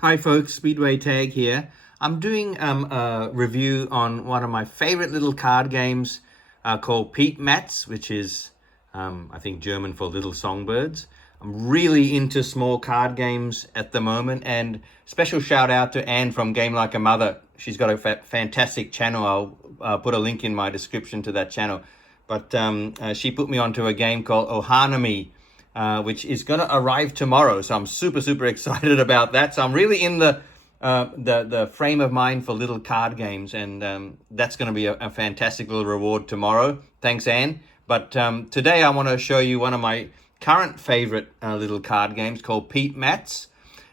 Hi folks, Speedway Tag here. I'm doing a review on one of my favorite little card games called Piepmatz, which is I think German for little songbirds. I'm really into small card games at the moment, and special shout out to Anne from Game Like a Mother. She's got a fantastic channel. I'll put a link in my description to that channel. But she put me onto a game called Ohanami, which is going to arrive tomorrow. So I'm super excited about that. So I'm really in the frame of mind for little card games, and that's going to be a fantastic little reward tomorrow. Thanks, Anne. But today I want to show you one of my current favorite little card games called Piepmatz.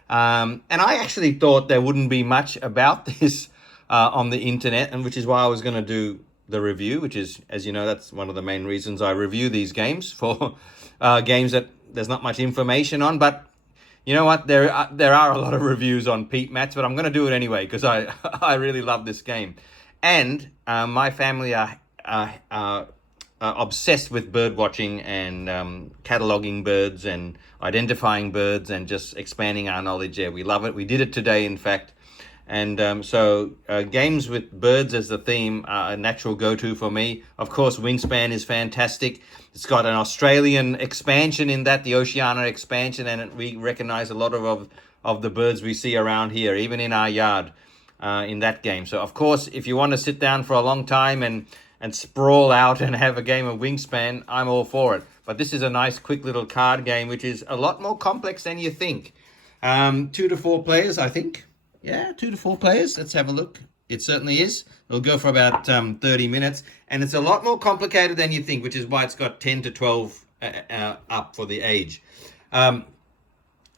And I actually thought there wouldn't be much about this on the internet, and which is why I was going to do the review, which is, as you know, that's one of the main reasons I review these games for games that there's not much information on. But you know what? There are a lot of reviews on Piepmatz, but I'm going to do it anyway because I I really love this game, and my family are obsessed with bird watching and cataloging birds and identifying birds and just expanding our knowledge there. We love it. We did it today, in fact. And games with birds as the theme are a natural go-to for me. Of course, Wingspan is fantastic. It's got an Australian expansion in that, the Oceania expansion, and we recognize a lot of the birds we see around here, even in our yard, in that game. So, of course, if you want to sit down for a long time and sprawl out and have a game of Wingspan, I'm all for it. But this is a nice, quick little card game, which is a lot more complex than you think. 2 to 4 players, I think. Yeah, 2 to 4 players. Let's have a look. It certainly is. It'll go for about 30 minutes. And it's a lot more complicated than you think, which is why it's got 10 to 12 up for the age. Um,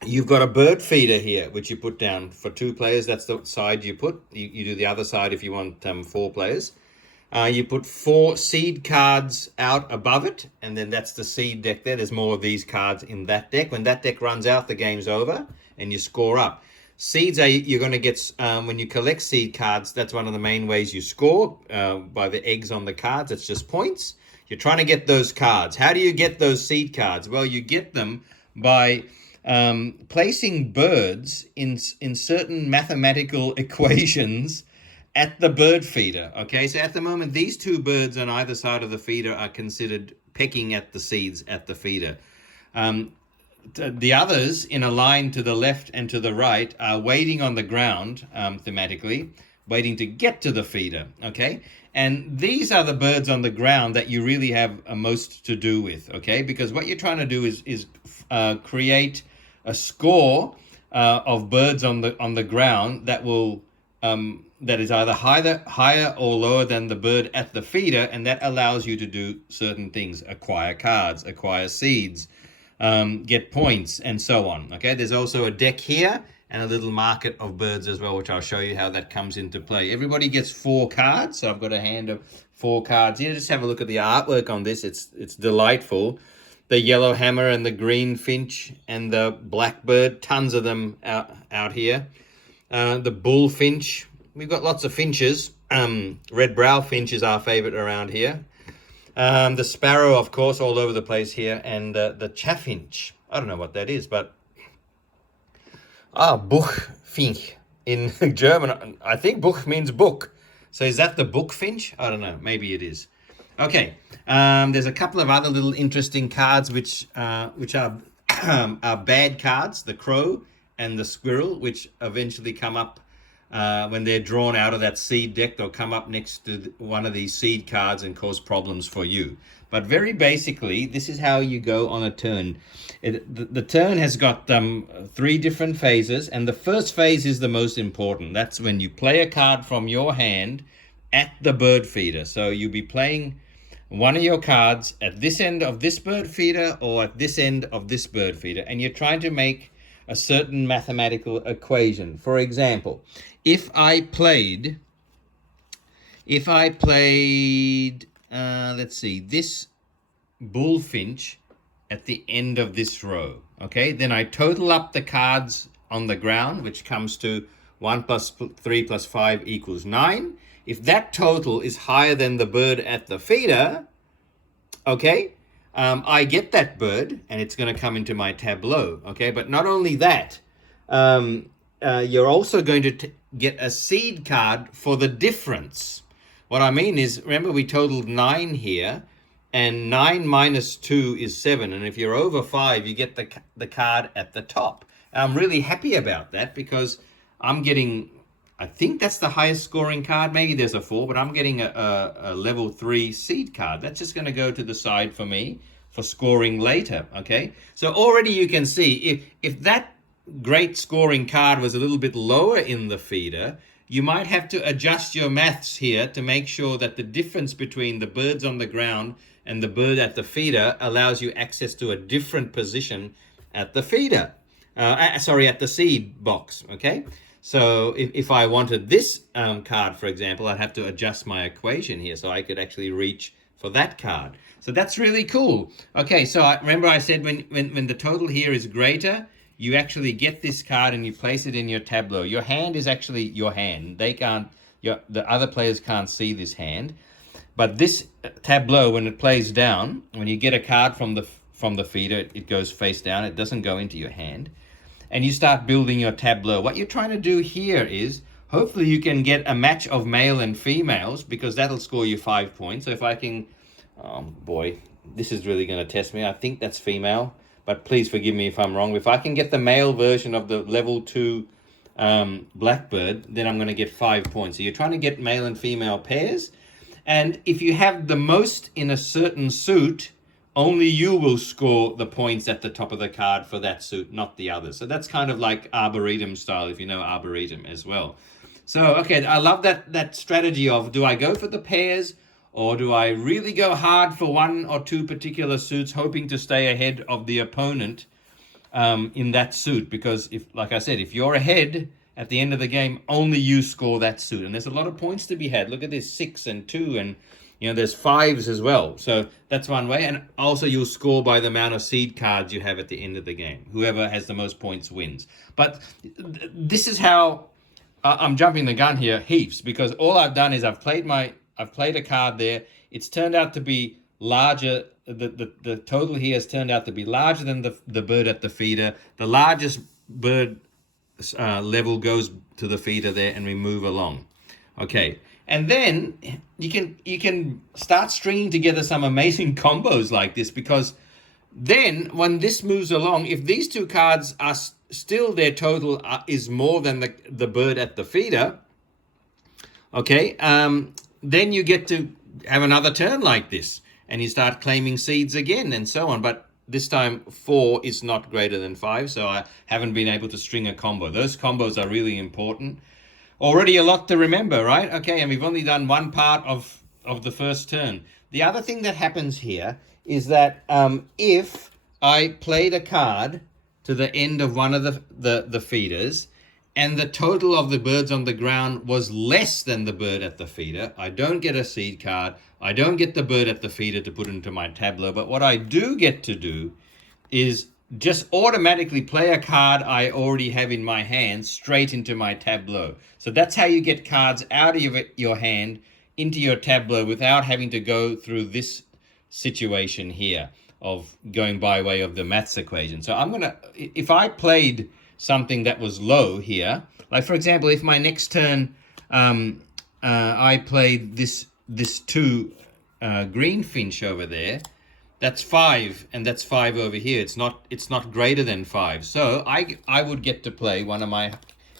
You've got a bird feeder here, which you put down for 2 players. That's the side you put. You do the other side if you want 4 players. You put 4 seed cards out above it, and then that's the seed deck there. There's more of these cards in that deck. When that deck runs out, the game's over, and you score up. Seeds are you're going to get when you collect seed cards. That's one of the main ways you score by the eggs on the cards. It's just points. You're trying to get those cards. How do you get those seed cards? Well, you get them by placing birds in certain mathematical equations at the bird feeder. Okay, so at the moment, these 2 birds on either side of the feeder are considered pecking at the seeds at the feeder. Um, the others in a line to the left and to the right are waiting on the ground, thematically, waiting to get to the feeder. Okay, and these are the birds on the ground that you really have most to do with. Okay, because what you're trying to do is create a score of birds on the ground that is either higher or lower than the bird at the feeder, and that allows you to do certain things: acquire cards, acquire seeds, get points, and so on. Okay, there's also a deck here and a little market of birds as well, which I'll show you how that comes into play. Everybody gets 4 cards, so I've got a hand of 4 cards here. Just have a look at the artwork on this. It's delightful. The yellow hammer and the green finch and the blackbird, tons of them out here. The bullfinch, we've got lots of finches. Red brow finch is our favorite around here. The sparrow, of course, all over the place here, and the chaffinch. I don't know what that is, but Buchfinch in German. I think Buch means book. So is that the bookfinch? I don't know. Maybe it is. Okay. There's a couple of other little interesting cards which are are bad cards. The crow and the squirrel, which eventually come up when they're drawn out of that seed deck. They'll come up next to one of these seed cards and cause problems for you. But very basically, this is how you go on a turn. The turn has got 3 different phases, and the first phase is the most important. That's when you play a card from your hand at the bird feeder. So you'll be playing one of your cards at this end of this bird feeder or at this end of this bird feeder, and you're trying to make a certain mathematical equation. For example, if I played, let's see, this bullfinch at the end of this row, okay, then I total up the cards on the ground, which comes to 1 plus 3 plus 5 equals 9. If that total is higher than the bird at the feeder, okay, I get that bird, and it's going to come into my tableau. Okay, but not only that, you're also going to get a seed card for the difference. What I mean is, remember we totaled 9 here, and 9 minus 2 is 7. And if you're over 5, you get the card at the top. And I'm really happy about that because I'm getting, I think that's the highest scoring card. Maybe there's a 4, but I'm getting a level 3 seed card. That's just going to go to the side for me for scoring later, okay? So already you can see, if that great scoring card was a little bit lower in the feeder, you might have to adjust your maths here to make sure that the difference between the birds on the ground and the bird at the feeder allows you access to a different position at the feeder. Sorry, at the seed box, okay? So if I wanted this card, for example, I'd have to adjust my equation here so I could actually reach for that card. So that's really cool. Okay, so remember I said when the total here is greater, you actually get this card and you place it in your tableau. Your hand is actually your hand. They can't, the other players can't see this hand. But this tableau, when it plays down, when you get a card from the feeder, it goes face down. It doesn't go into your hand. And you start building your tableau. What you're trying to do here is, hopefully you can get a match of male and females, because that'll score you 5 points. So if I can, oh boy, this is really going to test me. I think that's female, but please forgive me if I'm wrong. If I can get the male version of the level 2 blackbird, then I'm going to get 5 points. So you're trying to get male and female pairs. And if you have the most in a certain suit, only you will score the points at the top of the card for that suit, not the others. So that's kind of like Arboretum style, if you know Arboretum as well. So, okay, I love that strategy of, do I go for the pairs, or do I really go hard for 1 or 2 particular suits, hoping to stay ahead of the opponent in that suit? Because, if, like I said, if you're ahead at the end of the game, only you score that suit. And there's a lot of points to be had. Look at this, 6 and 2, and there's 5s as well. So that's one way. And also you'll score by the amount of seed cards you have at the end of the game. Whoever has the most points wins. But this is how I'm jumping the gun here heaps, because all I've done is I've played a card there. It's turned out to be larger. The total here has turned out to be larger than the bird at the feeder. The largest bird level goes to the feeder there, and we move along. Okay, and then you can start stringing together some amazing combos like this, because then when this moves along, if these 2 cards are still, their total is more than the bird at the feeder, okay, then you get to have another turn like this, and you start claiming seeds again and so on. But this time 4 is not greater than 5, so I haven't been able to string a combo. Those combos are really important. Already a lot to remember, right? Okay, and we've only done one part of the first turn. The other thing that happens here is that if I played a card to the end of one of the feeders, and the total of the birds on the ground was less than the bird at the feeder, I don't get a seed card. I don't get the bird at the feeder to put into my tableau. But what I do get to do is just automatically play a card I already have in my hand straight into my tableau. So that's how you get cards out of your hand into your tableau without having to go through this situation here of going by way of the maths equation. So if I played something that was low here, like for example, if my next turn I played this 2 green finch over there, that's 5, and that's 5 over here. It's not greater than 5. So I would get to play one of my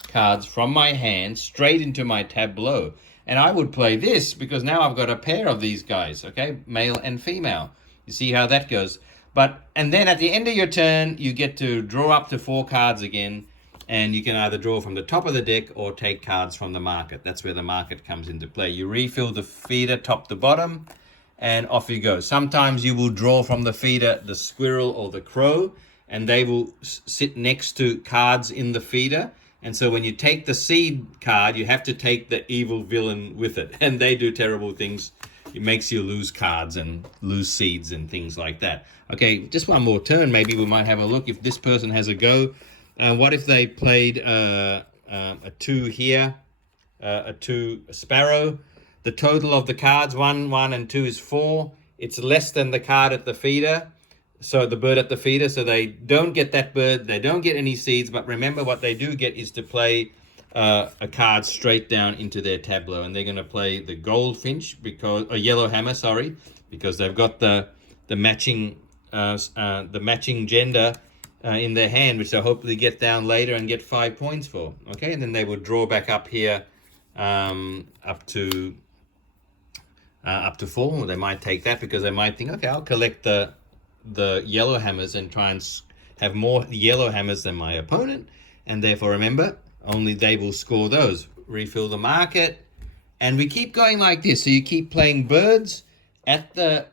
cards from my hand straight into my tableau. And I would play this because now I've got a pair of these guys, okay? Male and female. You see how that goes. And then at the end of your turn, you get to draw up to 4 cards again, and you can either draw from the top of the deck or take cards from the market. That's where the market comes into play. You refill the feeder top to bottom, and off you go. Sometimes you will draw from the feeder the squirrel or the crow, and they will sit next to cards in the feeder. And so when you take the seed card, you have to take the evil villain with it. And they do terrible things. It makes you lose cards and lose seeds and things like that. Okay, just one more turn. Maybe we might have a look if this person has a go. What if they played a 2 here, a 2 sparrow? The total of the cards, 1, 1, and 2 is 4. It's less than the card at the feeder. So the bird at the feeder, so they don't get that bird, they don't get any seeds, but remember what they do get is to play a card straight down into their tableau, and they're going to play the goldfinch, because a yellow hammer, sorry, because they've got the matching the matching gender in their hand, which they'll hopefully get down later and get 5 points for. Okay, and then they will draw back up here up to 4. They might take that because they might think, okay, I'll collect the yellow hammers and try and have more yellow hammers than my opponent, and therefore remember, only they will score those. Refill the market, and we keep going like this. So you keep playing birds at the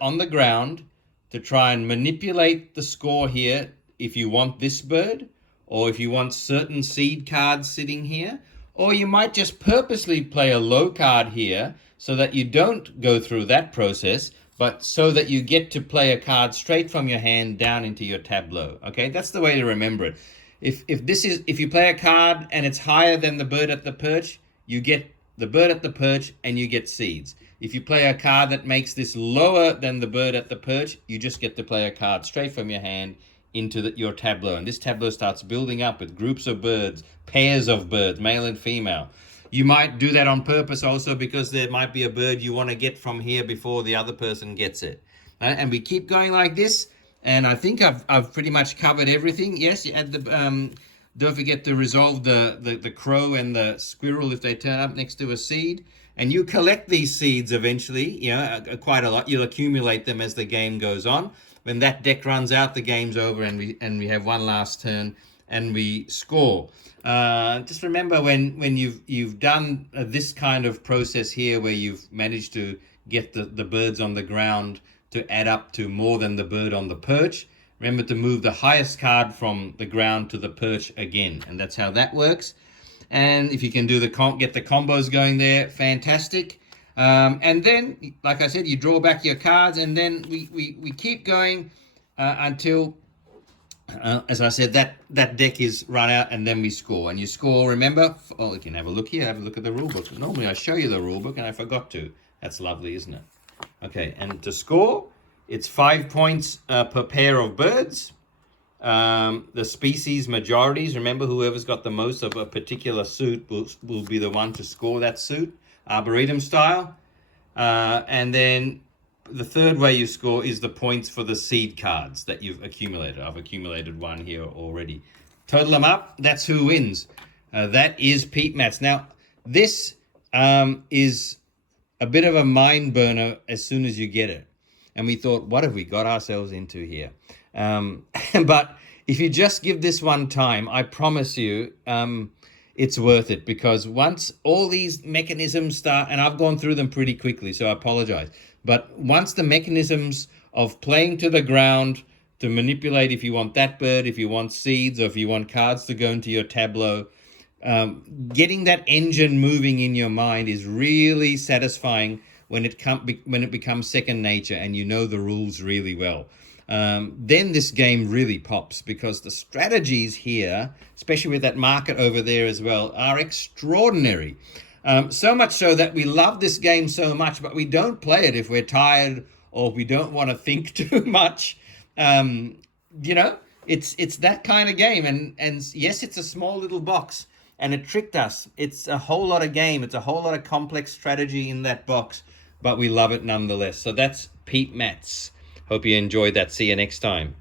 on the ground to try and manipulate the score here if you want this bird, or if you want certain seed cards sitting here, or you might just purposely play a low card here so that you don't go through that process, but so that you get to play a card straight from your hand down into your tableau. Okay, that's the way to remember it. If you play a card and it's higher than the bird at the perch, you get the bird at the perch and you get seeds. If you play a card that makes this lower than the bird at the perch, you just get to play a card straight from your hand into your tableau. And this tableau starts building up with groups of birds, pairs of birds, male and female. You might do that on purpose also, because there might be a bird you want to get from here before the other person gets it. And we keep going like this. And I think I've pretty much covered everything. Yes, you add the don't forget to resolve the crow and the squirrel if they turn up next to a seed. And you collect these seeds eventually, quite a lot. You'll accumulate them as the game goes on. When that deck runs out, the game's over, and we have one last turn and we score. Just remember, when you've done this kind of process here, where you've managed to get the birds on the ground to add up to more than the bird on the perch, remember to move the highest card from the ground to the perch again, and that's how that works. And if you can get the combos going there, fantastic. And then, like I said, you draw back your cards, and then we keep going until, as I said, that deck is run out, and then we score. And you score, remember, you can have a look here, have a look at the rule book. Normally I show you the rule book, and I forgot to. That's lovely, isn't it? Okay, and to score, it's 5 points per pair of birds. The species majorities, remember, whoever's got the most of a particular suit will be the one to score that suit, Arboretum style. And then the third way you score is the points for the seed cards that you've accumulated. I've accumulated one here already. Total them up, that's who wins. That is Piepmatz. Now, this is a bit of a mind burner as soon as you get it. And we thought, what have we got ourselves into here? But if you just give this one time, I promise you, it's worth it, because once all these mechanisms start, and I've gone through them pretty quickly, so I apologize. But once the mechanisms of playing to the ground to manipulate, if you want that bird, if you want seeds, or if you want cards to go into your tableau, getting that engine moving in your mind is really satisfying when it becomes second nature and you know the rules really well. Then this game really pops, because the strategies here, especially with that market over there as well, are extraordinary. So much so that we love this game so much, but we don't play it if we're tired or we don't want to think too much. It's that kind of game. And yes, it's a small little box, and it tricked us. It's a whole lot of game. It's a whole lot of complex strategy in that box, but we love it nonetheless. So that's Piepmatz. Hope you enjoyed that. See you next time.